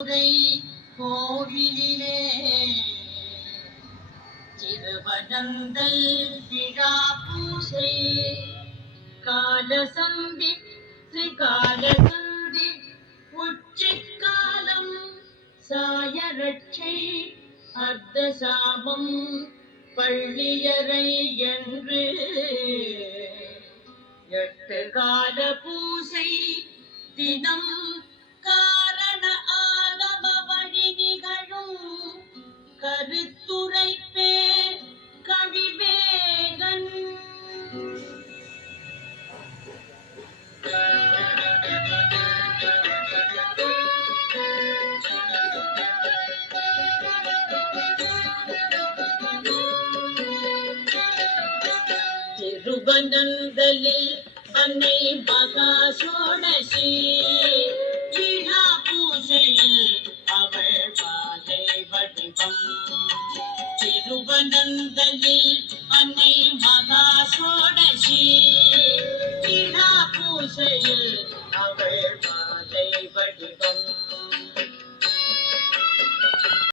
துறை கோவிலிலே திருவனந்தல் விழா பூசை. காலசந்தி திரிகாலசந்தி உச்சிக்காலம் சாயரட்சை அர்த்தசாமம் பள்ளியறை என்று எட்டு கால பூசை தினம் சுபநந்தலில் அன்னை மகா சோடசி இழா பூஜையில் அவள் பாதை வடிவம். திருவனந்தலில் அன்னை மகா சோடசி இழா பூஜையில் அவள்